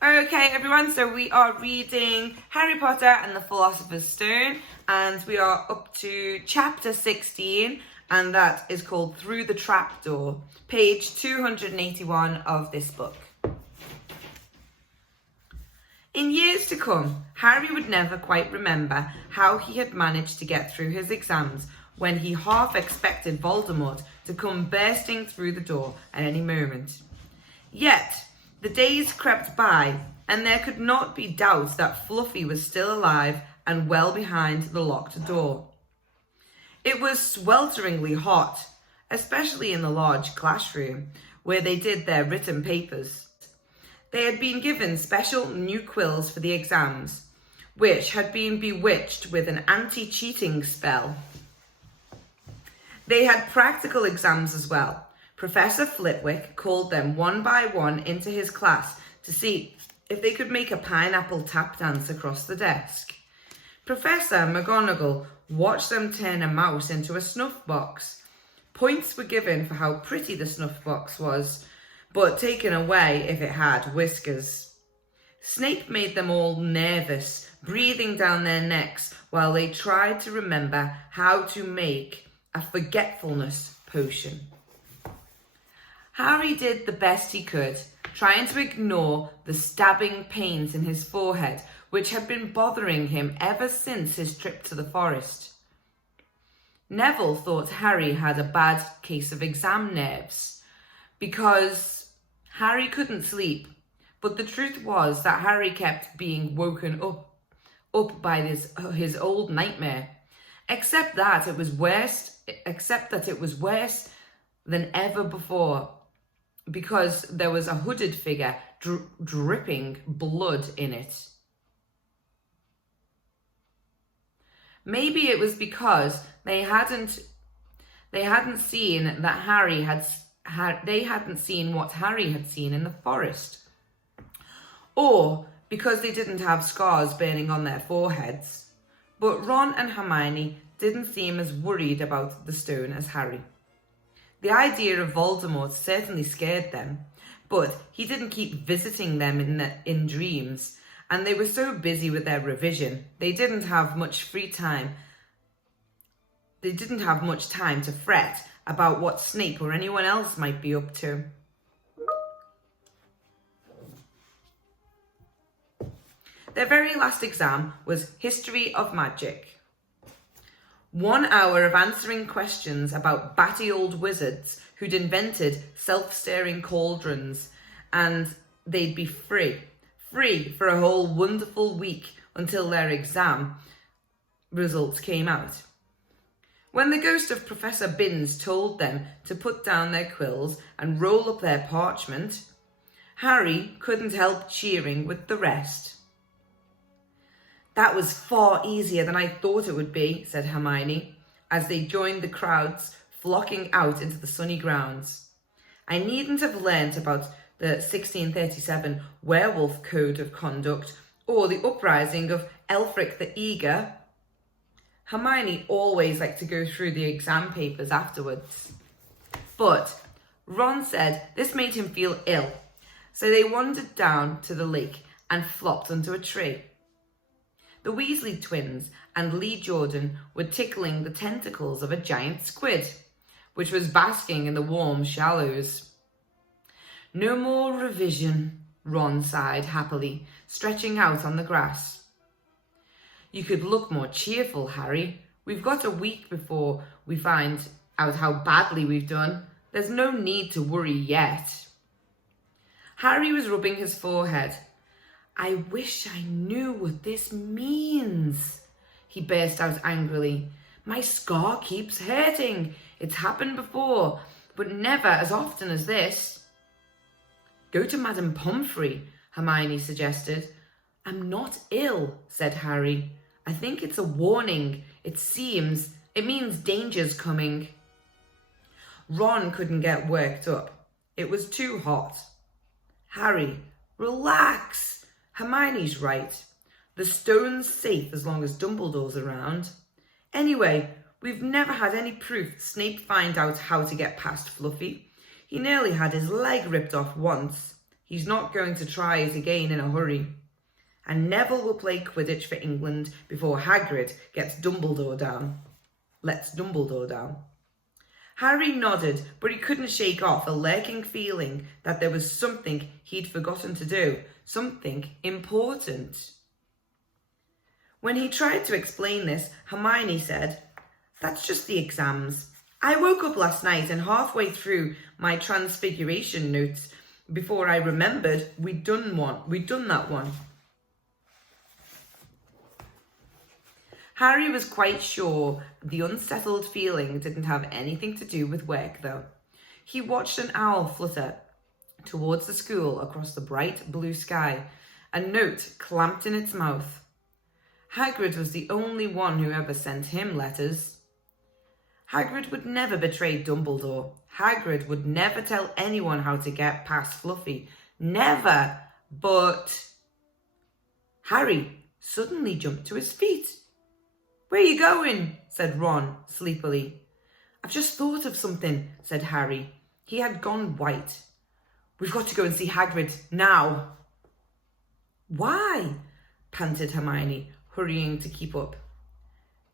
Okay, everyone, so we are reading Harry Potter and the Philosopher's Stone, and we are up to chapter 16, and that is called Through the Trapdoor, page 281 of this book. In years to come, Harry would never quite remember how he had managed to get through his exams when he half expected Voldemort to come bursting through the door at any moment. Yet, the days crept by, and there could not be doubt that Fluffy was still alive and well behind the locked door. It was swelteringly hot, especially in the large classroom where they did their written papers. They had been given special new quills for the exams, which had been bewitched with an anti-cheating spell. They had practical exams as well. Professor Flitwick called them one by one into his class to see if they could make a pineapple tap dance across the desk. Professor McGonagall watched them turn a mouse into a snuff box. Points were given for how pretty the snuff box was, but taken away if it had whiskers. Snape made them all nervous, breathing down their necks while they tried to remember how to make a forgetfulness potion. Harry did the best he could, trying to ignore the stabbing pains in his forehead, which had been bothering him ever since his trip to the forest. Neville thought Harry had a bad case of exam nerves, because Harry couldn't sleep, but the truth was that Harry kept being woken up by his old nightmare, except that it was worse than ever before, because there was a hooded figure dripping blood in it. Maybe it was because they hadn't seen what Harry had seen in the forest, or because they didn't have scars burning on their foreheads. But Ron and Hermione didn't seem as worried about the stone as Harry. The idea of Voldemort certainly scared them, but he didn't keep visiting them in dreams, and they were so busy with their revision, they didn't have much time to fret about what Snape or anyone else might be up to. Their very last exam was History of Magic. 1 hour of answering questions about batty old wizards who'd invented self-stirring cauldrons, and they'd be free for a whole wonderful week until their exam results came out. When the ghost of Professor Binns told them to put down their quills and roll up their parchment, Harry couldn't help cheering with the rest. "That was far easier than I thought it would be," said Hermione, as they joined the crowds flocking out into the sunny grounds. "I needn't have learnt about the 1637 werewolf code of conduct or the uprising of Elfric the Eager." Hermione always liked to go through the exam papers afterwards. But Ron said this made him feel ill, so they wandered down to the lake and flopped onto a tree. The Weasley twins and Lee Jordan were tickling the tentacles of a giant squid, which was basking in the warm shallows. "No more revision," Ron sighed happily, stretching out on the grass. "You could look more cheerful, Harry. We've got a week before we find out how badly we've done. There's no need to worry yet." Harry was rubbing his forehead. "I wish I knew what this means," he burst out angrily. "My scar keeps hurting. It's happened before, but never as often as this." "Go to Madame Pomfrey," Hermione suggested. "I'm not ill," said Harry. "I think it's a warning. It means danger's coming." Ron couldn't get worked up. It was too hot. "Harry, relax. Hermione's right. The stone's safe as long as Dumbledore's around. Anyway, we've never had any proof Snape found out how to get past Fluffy. He nearly had his leg ripped off once. He's not going to try it again in a hurry. And Neville will play Quidditch for England before Hagrid gets Dumbledore down. Lets Dumbledore down. Harry nodded, but he couldn't shake off a lurking feeling that there was something he'd forgotten to do, something important. When he tried to explain this, Hermione said, "That's just the exams. I woke up last night and halfway through my Transfiguration notes before I remembered we'd done that one." Harry was quite sure the unsettled feeling didn't have anything to do with work, though. He watched an owl flutter towards the school across the bright blue sky, a note clamped in its mouth. Hagrid was the only one who ever sent him letters. Hagrid would never betray Dumbledore. Hagrid would never tell anyone how to get past Fluffy. Never! But Harry suddenly jumped to his feet. "Where are you going?" said Ron sleepily. "I've just thought of something," said Harry. He had gone white. "We've got to go and see Hagrid now." "Why?" panted Hermione, hurrying to keep up.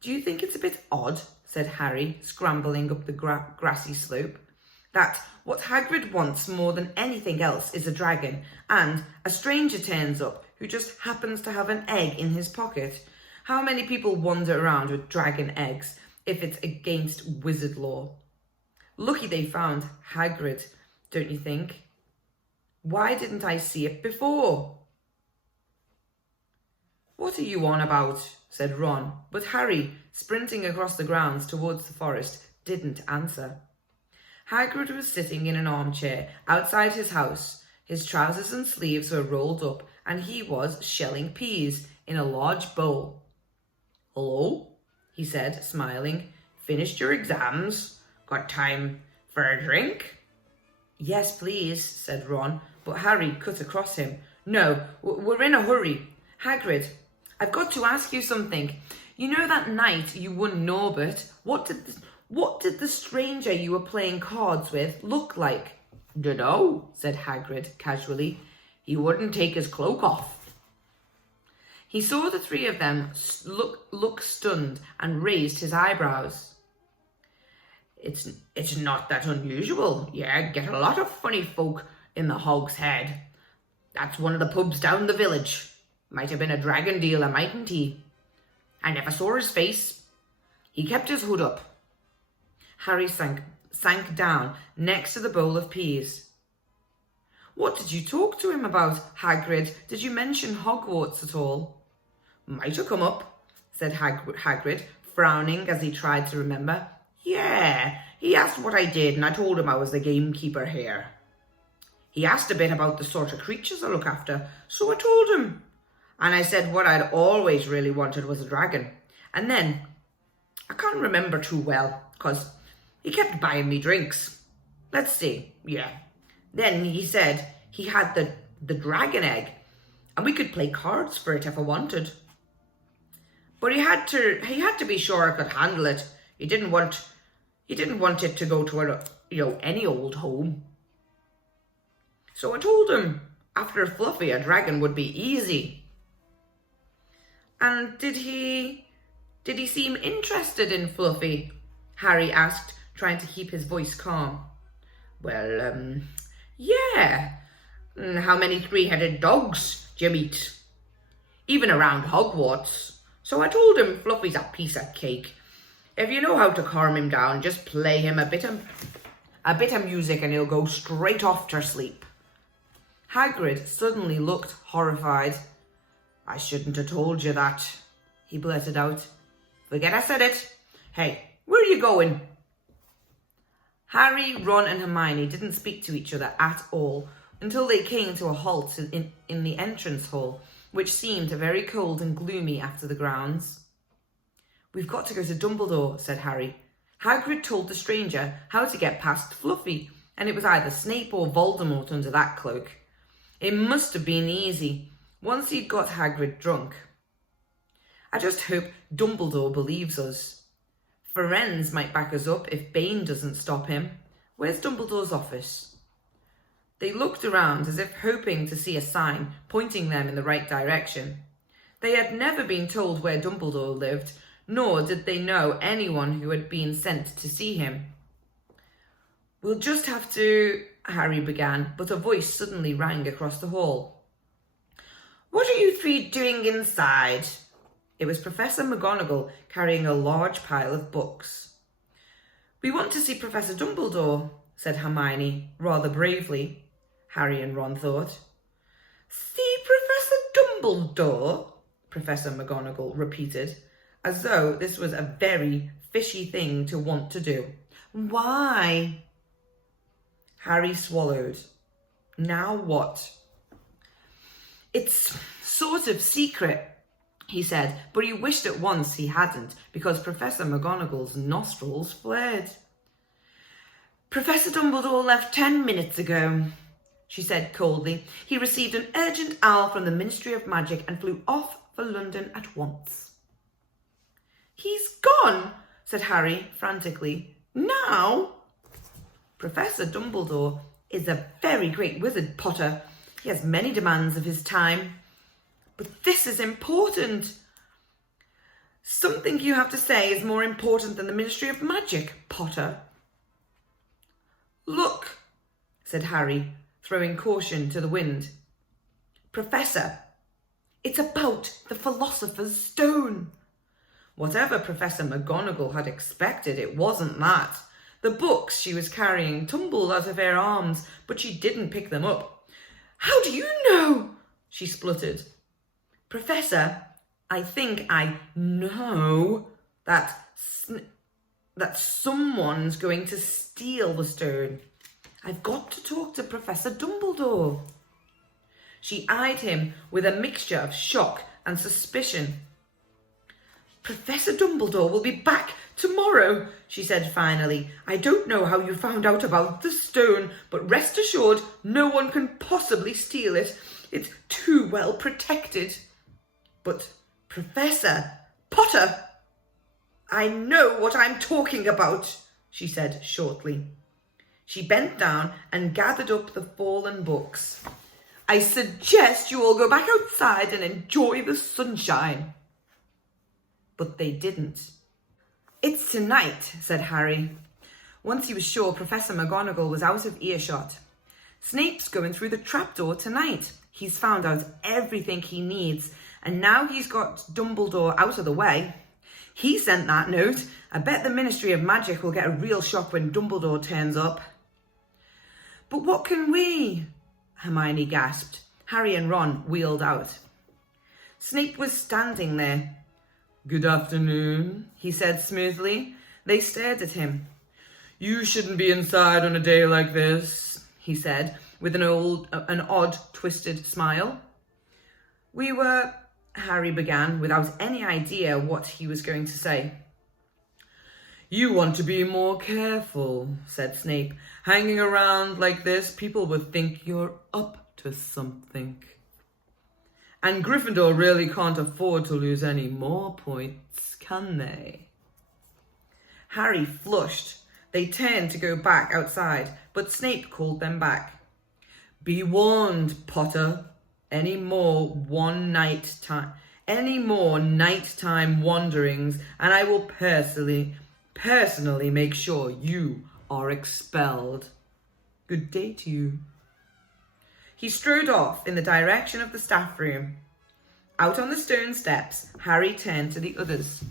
"Do you think it's a bit odd," said Harry, scrambling up the grassy slope, "that what Hagrid wants more than anything else is a dragon, and a stranger turns up who just happens to have an egg in his pocket? How many people wander around with dragon eggs if it's against wizard law? Lucky they found Hagrid, don't you think? Why didn't I see it before?" "What are you on about?" said Ron, but Harry, sprinting across the grounds towards the forest, didn't answer. Hagrid was sitting in an armchair outside his house. His trousers and sleeves were rolled up, and he was shelling peas in a large bowl. "Hello," he said, smiling. "Finished your exams? Got time for a drink?" "Yes, please," said Ron, but Harry cut across him. "No, we're in a hurry. Hagrid, I've got to ask you something. You know that night you won Norbert? What did the stranger you were playing cards with look like?" "Dunno," said Hagrid casually. "He wouldn't take his cloak off." He saw the three of them look stunned and raised his eyebrows. It's not that unusual. Yeah, get a lot of funny folk in the Hog's Head. That's one of the pubs down the village. Might have been a dragon dealer, mightn't he? I never saw his face. He kept his hood up." Harry sank down next to the bowl of peas. "What did you talk to him about, Hagrid? Did you mention Hogwarts at all?" "Might have come up," said Hagrid, frowning as he tried to remember. "Yeah, he asked what I did and I told him I was the gamekeeper here. He asked a bit about the sort of creatures I look after, so I told him. And I said what I'd always really wanted was a dragon. And then, I can't remember too well, because he kept buying me drinks. Let's see, yeah. Then he said he had the dragon egg, and we could play cards for it if I wanted. But he had to be sure I could handle it. He didn't want it to go to any old home. So I told him after Fluffy, a dragon would be easy." "And did he seem interested in Fluffy?" Harry asked, trying to keep his voice calm. "Well, yeah. How many three-headed dogs do you meet? Even around Hogwarts. So I told him Fluffy's a piece of cake. If you know how to calm him down, just play him a bit of music and he'll go straight off to sleep." Hagrid suddenly looked horrified. "I shouldn't have told you that," he blurted out. "Forget I said it. Hey, where are you going?" Harry, Ron and Hermione didn't speak to each other at all until they came to a halt in the entrance hall, which seemed very cold and gloomy after the grounds. "We've got to go to Dumbledore," said Harry. "Hagrid told the stranger how to get past Fluffy, and it was either Snape or Voldemort under that cloak. It must have been easy, once he'd got Hagrid drunk. I just hope Dumbledore believes us. Firenze might back us up if Bane doesn't stop him. Where's Dumbledore's office?" They looked around as if hoping to see a sign pointing them in the right direction. They had never been told where Dumbledore lived, nor did they know anyone who had been sent to see him. "We'll just have to," Harry began, but a voice suddenly rang across the hall. "What are you three doing inside?" It was Professor McGonagall carrying a large pile of books. "We want to see Professor Dumbledore," said Hermione, rather bravely, Harry and Ron thought. "See Professor Dumbledore?" Professor McGonagall repeated, as though this was a very fishy thing to want to do. "Why?" Harry swallowed. Now what? "It's sort of secret," he said, but he wished at once he hadn't, because Professor McGonagall's nostrils flared. "Professor Dumbledore left 10 minutes ago," she said coldly. "He received an urgent owl from the Ministry of Magic and flew off for London at once." "He's gone," said Harry frantically. "Now?" "Professor Dumbledore is a very great wizard, Potter. He has many demands of his time. But this is important." "Something you have to say is more important than the Ministry of Magic, Potter." "Look," said Harry, throwing caution to the wind. "Professor, it's about the Philosopher's Stone." Whatever Professor McGonagall had expected, it wasn't that. The books she was carrying tumbled out of her arms, but she didn't pick them up. "How do you know?" she spluttered. "Professor, I think I know that someone's going to steal the stone. I've got to talk to Professor Dumbledore." She eyed him with a mixture of shock and suspicion. "Professor Dumbledore will be back tomorrow," she said finally. "I don't know how you found out about the stone, but rest assured no one can possibly steal it. It's too well protected." "But, Professor Potter, I know what I'm talking about," she said shortly. She bent down and gathered up the fallen books. "I suggest you all go back outside and enjoy the sunshine." But they didn't. "It's tonight," said Harry, once he was sure Professor McGonagall was out of earshot. "Snape's going through the trapdoor tonight. He's found out everything he needs, and now he's got Dumbledore out of the way. He sent that note. I bet the Ministry of Magic will get a real shock when Dumbledore turns up." "But what can we?" Hermione gasped. Harry and Ron wheeled out. Snape was standing there. "Good afternoon," he said smoothly. They stared at him. "You shouldn't be inside on a day like this," he said, with an odd, twisted smile. Harry began, without any idea what he was going to say. "You want to be more careful," said Snape. "Hanging around like this, people would think you're up to something. And Gryffindor really can't afford to lose any more points, can they?" Harry flushed. They turned to go back outside, but Snape called them back. "Be warned, Potter. Any more nighttime wanderings, and I will personally make sure you are expelled. Good day to you." He strode off in the direction of the staff room. Out on the stone steps, Harry turned to the others.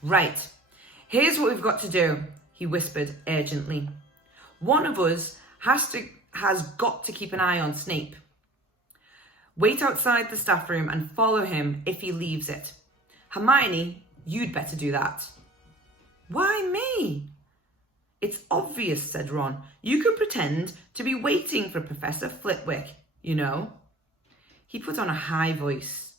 "Right, here's what we've got to do," he whispered urgently. "One of us has got to keep an eye on Snape. Wait outside the staff room and follow him if he leaves it. Hermione, you'd better do that." "Why me?" "It's obvious," said Ron. "You can pretend to be waiting for Professor Flitwick, you know." He put on a high voice.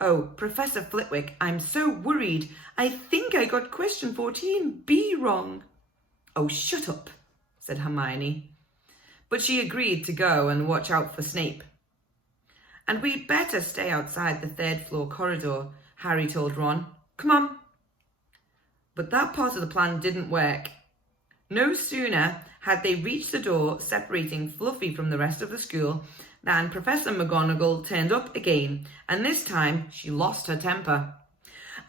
"Oh, Professor Flitwick, I'm so worried. I think I got question 14B wrong." "Oh, shut up," said Hermione. But she agreed to go and watch out for Snape. "And we'd better stay outside the third-floor corridor," Harry told Ron. "Come on." But that part of the plan didn't work. No sooner had they reached the door separating Fluffy from the rest of the school than Professor McGonagall turned up again, and this time she lost her temper.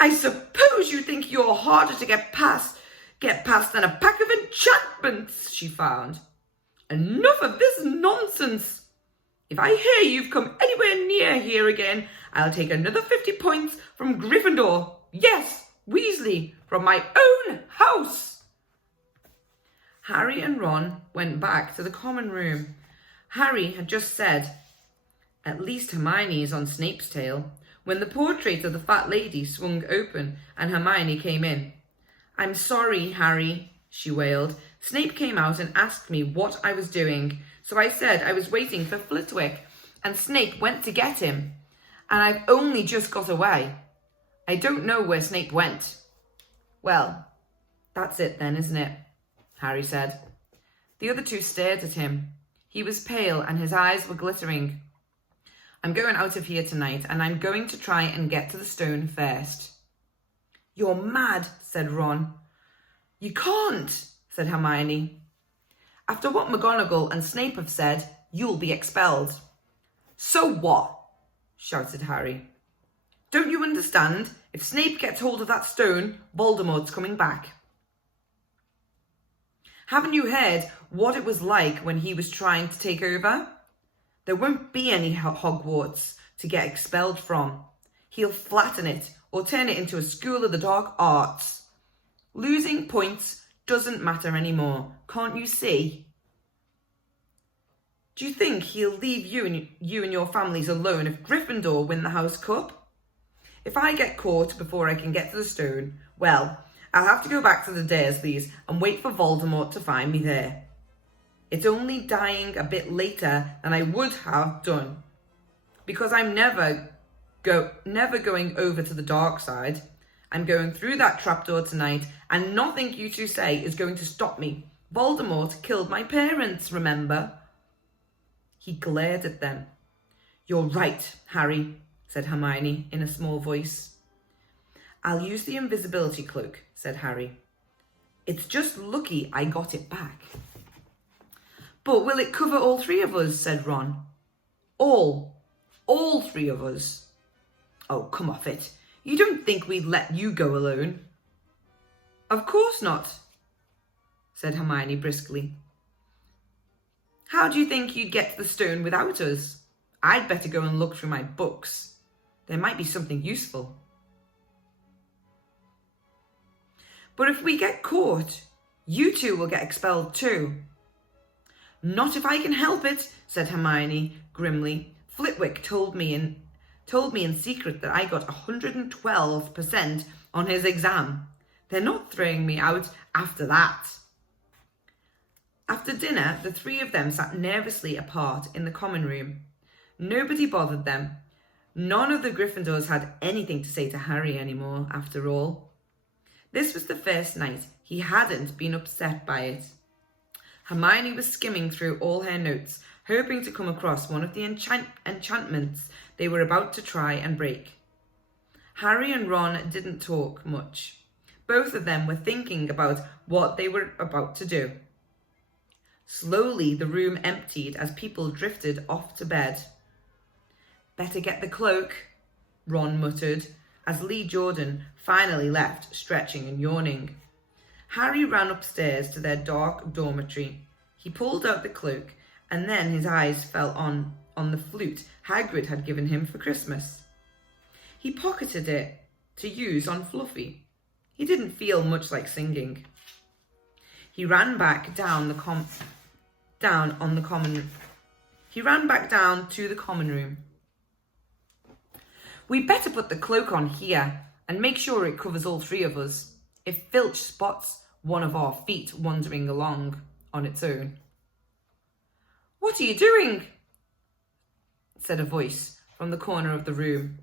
"I suppose you think you're harder to get past than a pack of enchantments," she found. "Enough of this nonsense. If I hear you've come anywhere near here again, I'll take another 50 points from Gryffindor. Yes, Weasley, from my own house." Harry and Ron went back to the common room. Harry had just said, "At least Hermione is on Snape's tail," when the portrait of the fat lady swung open and Hermione came in. "I'm sorry, Harry," she wailed. "Snape came out and asked me what I was doing, so I said I was waiting for Flitwick, and Snape went to get him, and I've only just got away. I don't know where Snape went." "Well, that's it then, isn't it?" Harry said. The other two stared at him. He was pale and his eyes were glittering. "I'm going out of here tonight, and I'm going to try and get to the stone first." "You're mad," said Ron. "You can't," said Hermione. "After what McGonagall and Snape have said, you'll be expelled." "So what?" shouted Harry. "Don't you understand? If Snape gets hold of that stone, Voldemort's coming back. Haven't you heard what it was like when he was trying to take over? There won't be any Hogwarts to get expelled from. He'll flatten it or turn it into a school of the dark arts. Losing points doesn't matter anymore, can't you see? Do you think he'll leave you and your families alone if Gryffindor win the House Cup? If I get caught before I can get to the stone, well, I'll have to go back to the Dursleys and wait for Voldemort to find me there. It's only dying a bit later than I would have done, because I'm never going over to the dark side. I'm going through that trapdoor tonight, and nothing you two say is going to stop me. Voldemort killed my parents, remember?" He glared at them. "You're right, Harry," said Hermione in a small voice. "I'll use the invisibility cloak," said Harry. "It's just lucky I got it back." "But will it cover all three of us?" said Ron. All three of us." "Oh, come off it. You don't think we'd let you go alone?" "Of course not," said Hermione briskly. "How do you think you'd get to the stone without us? I'd better go and look through my books. There might be something useful." "But if we get caught, you two will get expelled too." "Not if I can help it," said Hermione grimly. "Flitwick told me in secret that I got 112% on his exam. They're not throwing me out after that." After dinner, the three of them sat nervously apart in the common room. Nobody bothered them. None of the Gryffindors had anything to say to Harry anymore, after all. This was the first night he hadn't been upset by it. Hermione was skimming through all her notes, hoping to come across one of the enchantments they were about to try and break. Harry and Ron didn't talk much. Both of them were thinking about what they were about to do. Slowly, the room emptied as people drifted off to bed. "Better get the cloak," Ron muttered, as Lee Jordan finally left, stretching and yawning. Harry ran upstairs to their dark dormitory. He pulled out the cloak, and then his eyes fell on the flute Hagrid had given him for Christmas. He pocketed it to use on Fluffy. He didn't feel much like singing. He ran back down to the common room. "We'd better put the cloak on here and make sure it covers all three of us. If Filch spots one of our feet wandering along on its own." "What are you doing?" said a voice from the corner of the room.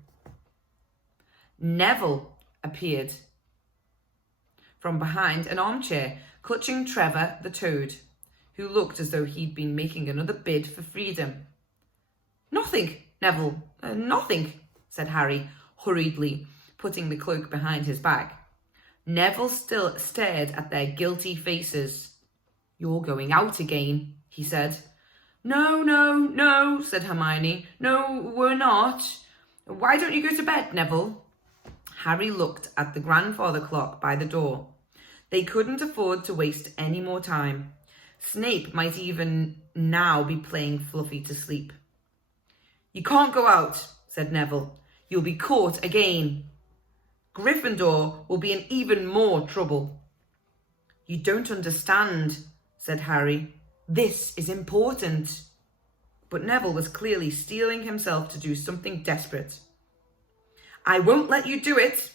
Neville appeared from behind an armchair, clutching Trevor the Toad, who looked as though he'd been making another bid for freedom. "Nothing, Neville, nothing," said Harry, hurriedly putting the cloak behind his back. Neville still stared at their guilty faces. "You're going out again," he said. "No, no, no," said Hermione. "No, we're not. Why don't you go to bed, Neville?" Harry looked at the grandfather clock by the door. They couldn't afford to waste any more time. Snape might even now be playing Fluffy to sleep. "You can't go out," said Neville. "You'll be caught again. Gryffindor will be in even more trouble." "You don't understand," said Harry. "This is important." But Neville was clearly steeling himself to do something desperate. "I won't let you do it,"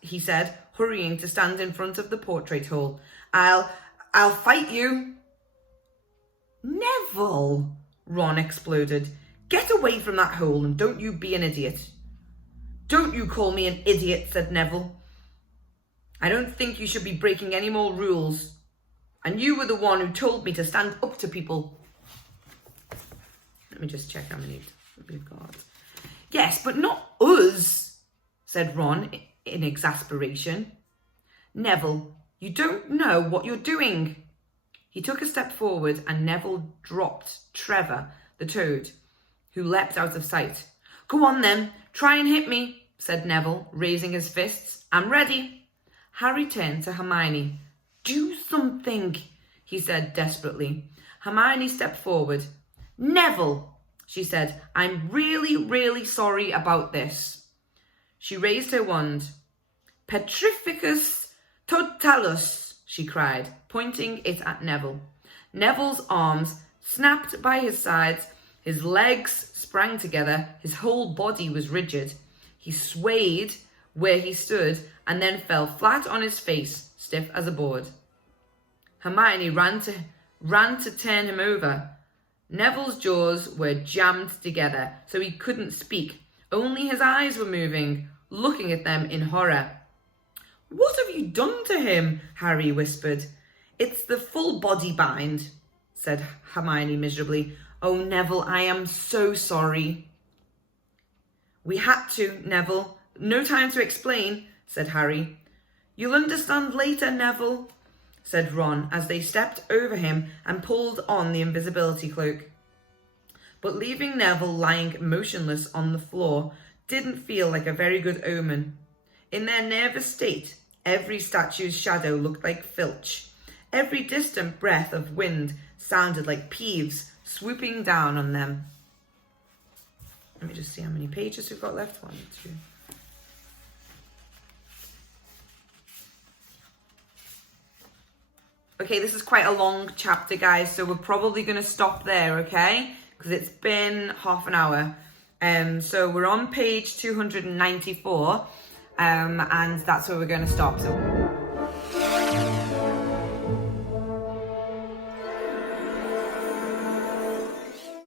he said, hurrying to stand in front of the portrait hole. I'll fight you." "Neville," Ron exploded. "Get away from that hole and don't you be an idiot." "Don't you call me an idiot," said Neville. "I don't think you should be breaking any more rules. And you were the one who told me to stand up to people." Let me just check how many we've got. "Yes, but not us," said Ron in exasperation. "Neville, you don't know what you're doing." He took a step forward and Neville dropped Trevor, the toad, who leapt out of sight. "Go on then, try and hit me," said Neville, raising his fists. "I'm ready." Harry turned to Hermione. "Do something," he said desperately. Hermione stepped forward. "Neville," she said, "I'm really, really sorry about this." She raised her wand. "Petrificus totalus," she cried, pointing it at Neville. Neville's arms snapped by his sides, his legs sprang together, his whole body was rigid. He swayed where he stood and then fell flat on his face, stiff as a board. Hermione ran to turn him over. Neville's jaws were jammed together, so he couldn't speak. Only his eyes were moving, looking at them in horror. "What have you done to him?" Harry whispered. "It's the full body bind," said Hermione miserably. "Oh, Neville, I am so sorry." "We had to, Neville. No time to explain," said Harry. "You'll understand later, Neville," said Ron as they stepped over him and pulled on the invisibility cloak. But leaving Neville lying motionless on the floor didn't feel like a very good omen. In their nervous state, every statue's shadow looked like Filch. Every distant breath of wind sounded like Peeves swooping down on them. Let me just see how many pages we've got left. 1, 2. Okay, this is quite a long chapter, guys, so we're probably going to stop there, okay? Because it's been half an hour. So we're on page 294, and that's where we're going to stop. So